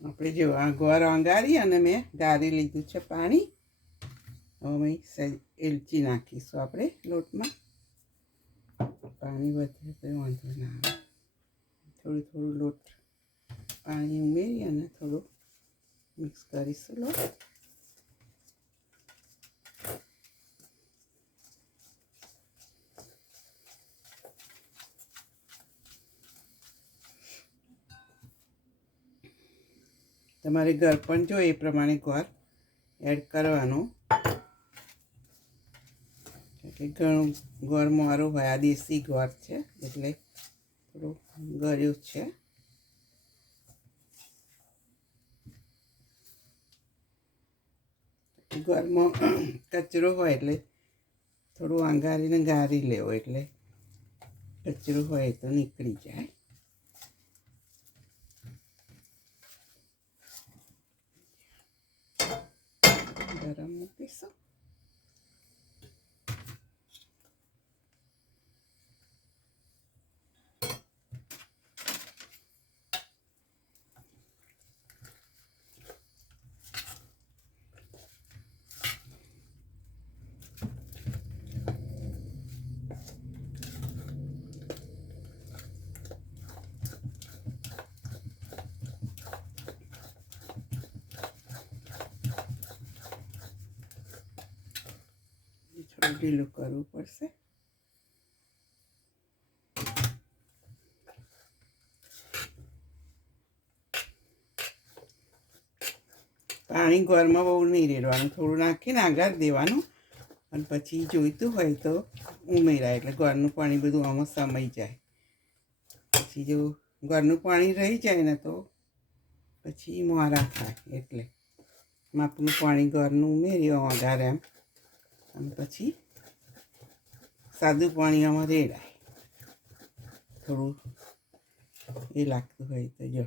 આપણે જો આ ગોળ વંગારી અને મેં ગાળી લીધું છે પાણી. હવે અમે એલચી નાખીશું આપણે લોટમાં. પાણી વધે તો વાંધો ના આવે. થોડું થોડું લોટ પાણી ઉમેરી અને થોડું મિક્સ કરીશું લોટ. તમારે ઘર પણ જો એ પ્રમાણે ગોળ એડ કરવાનો. કે ઘણું ગોળ મારું હોય, આ દેશી ગોળ છે એટલે થોડું ગળ્યું છે. ગોળમાં કચરો હોય એટલે થોડું વંગારીને ગાળી લેવો એટલે કચરો હોય તો નીકળી જાય. ગરમ મૂકીશું. થોડું ઢીલું કરવું પડશે. પાણી ગોળમાં બહુ નહીં રેડવાનું, થોડું નાખીને આગળ દેવાનું અને પછી જોઈતું હોય તો ઉમેરાય એટલે ગોળનું પાણી બધું આમાં સમાઈ જાય. પછી જો ગોળનું પાણી રહી જાય ને તો પછી મોરા થાય. એટલે માપનું પાણી ગોળનું ઉમેર્યું વઘારે એમ અને પછી સાદું પાણી આમાં રેડાય. થોડું એ લાગતું હોય તો જો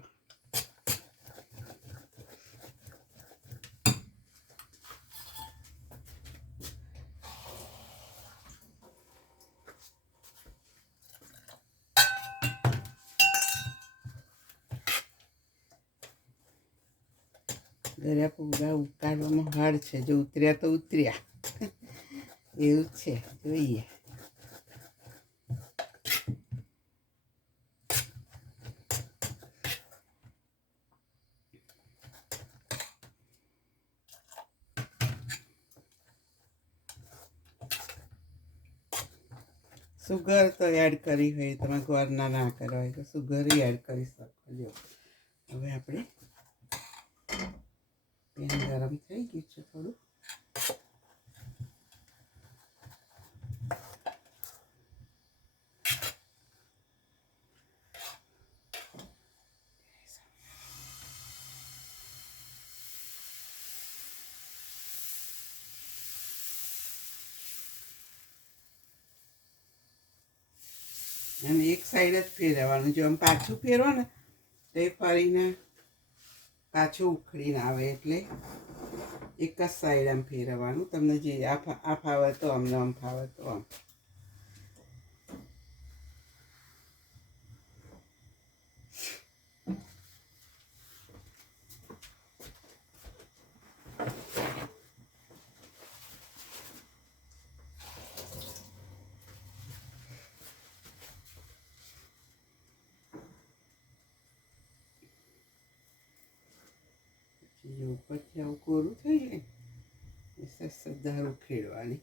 દરિયા પૂગા ઉતારવામાં હાર્ડ છે. જો ઉતર્યા તો ઉતર્યા એવું જ છે. જોઈએ સુગર તો એડ કરી હોય, તમે ગોળ ના કરવા હોય તો સુગર એડ કરી શકો. જો હવે આપણે પેન ગરમ થઈ ગયું છે થોડું. અને એક સાઈડ જ ફેરવવાનું. જો આમ પાછું ફેરવો ને તો એ ફરીને પાછું ઉખડીને આવે એટલે એક જ સાઈડ આમ ફેરવવાનું. તમને જે આ ફાવે તો આમને આમ ફાવે તો આમ. પછી ઉપરથી આવું કોરું થઈ જાય એ સદાર ઉખેડવાની.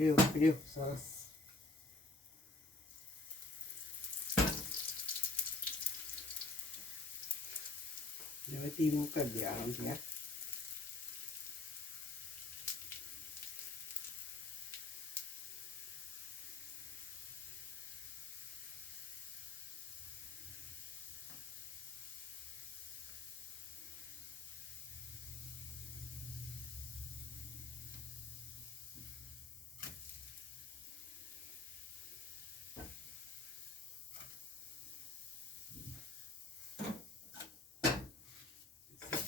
ઉખડ્યો સરસ. હવે ધીમું કરી દેવાનું ત્યાં.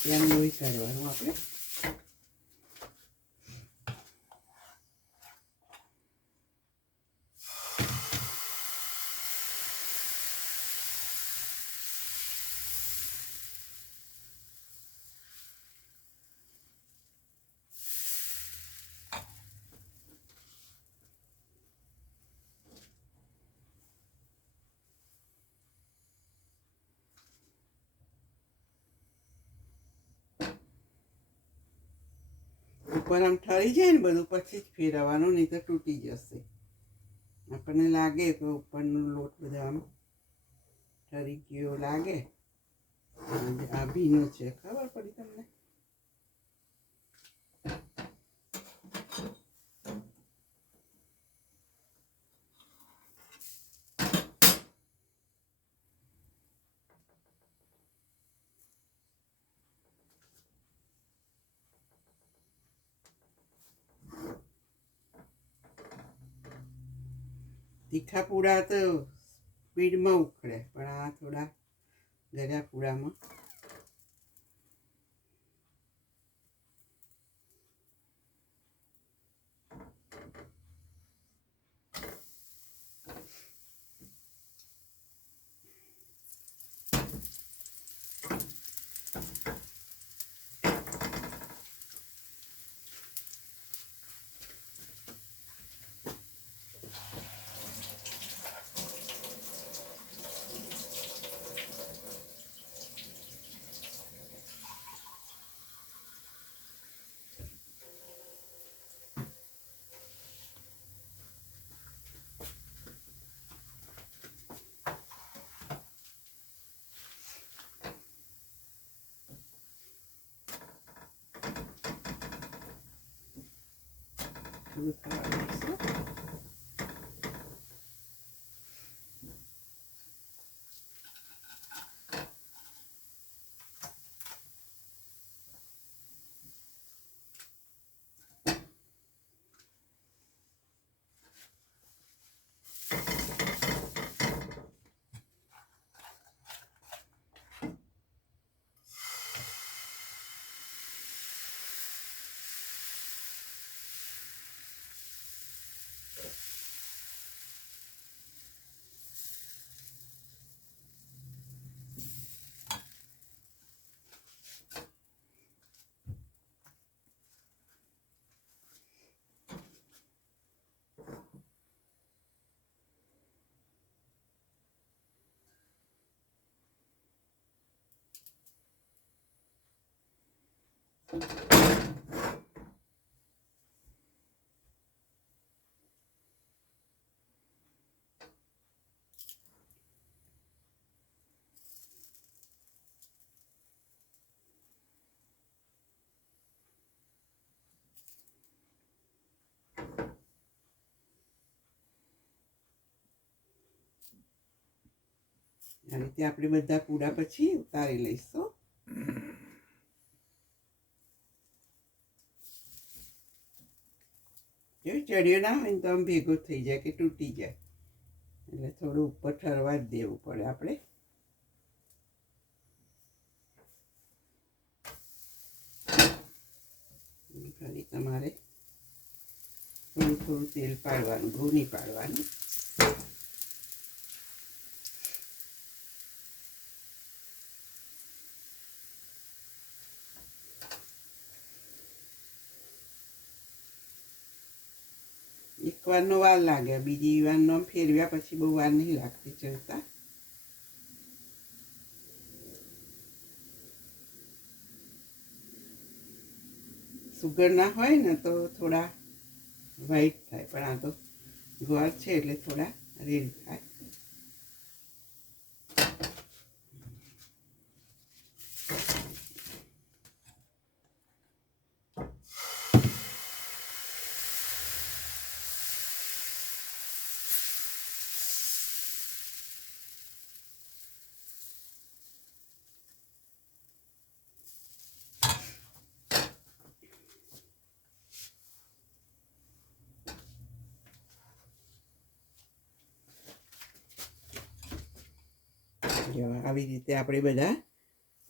ત્યાં લોહી કાઢવાનું આપણે. ઉપર આમ ઠરી જાય ને બધું પછી જ ફેરવવાનું, નહીં તો તૂટી જશે. આપણને લાગે કે ઉપરનો લોટ બધો આમ ઠરી ગયો લાગે, આ ભીનો છે, ખબર પડી તમને? તીખા પૂડા તો સ્પીડમાં ઉખડે, પણ આ થોડા ગળ્યા પૂડામાં થોડું થવા દઈશું. આ રીતે આપણે બધા પૂડા પછી ઉતારી લઈશું. જો ચડ્યો ના હોય ને તો આમ ભેગો થઈ જાય કે તૂટી જાય, એટલે થોડું ઉપર ઠરવા જ દેવું પડે આપણે. ફરી તમારે થોડું થોડું તેલ પાડવાનું, બહુ નહીં પાડવાનું. એક વારનો વાર લાગે, બીજી વારનો ફેરવ્યા પછી બહુ વાર નહીં લાગતી ચડતા. સુગર ના હોય ને તો થોડા વ્હાઈટ થાય, પણ આ તો ગોળ છે એટલે થોડા રેડ થાય. આવી રીતે આપણે બધા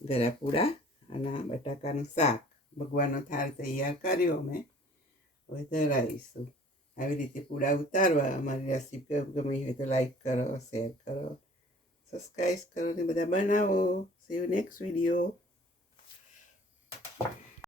ગળા પૂડા અને બટાકાનું શાક. ભગવાનનો થાળ તૈયાર કર્યો અમે, હવે ધરાવીશું. આવી રીતે પૂડા ઉતારવા. અમારી રેસીપી ગમી હોય તો લાઈક કરો, શેર કરો, સબસ્ક્રાઈબ કરો ને બધા બનાવો. C you next video.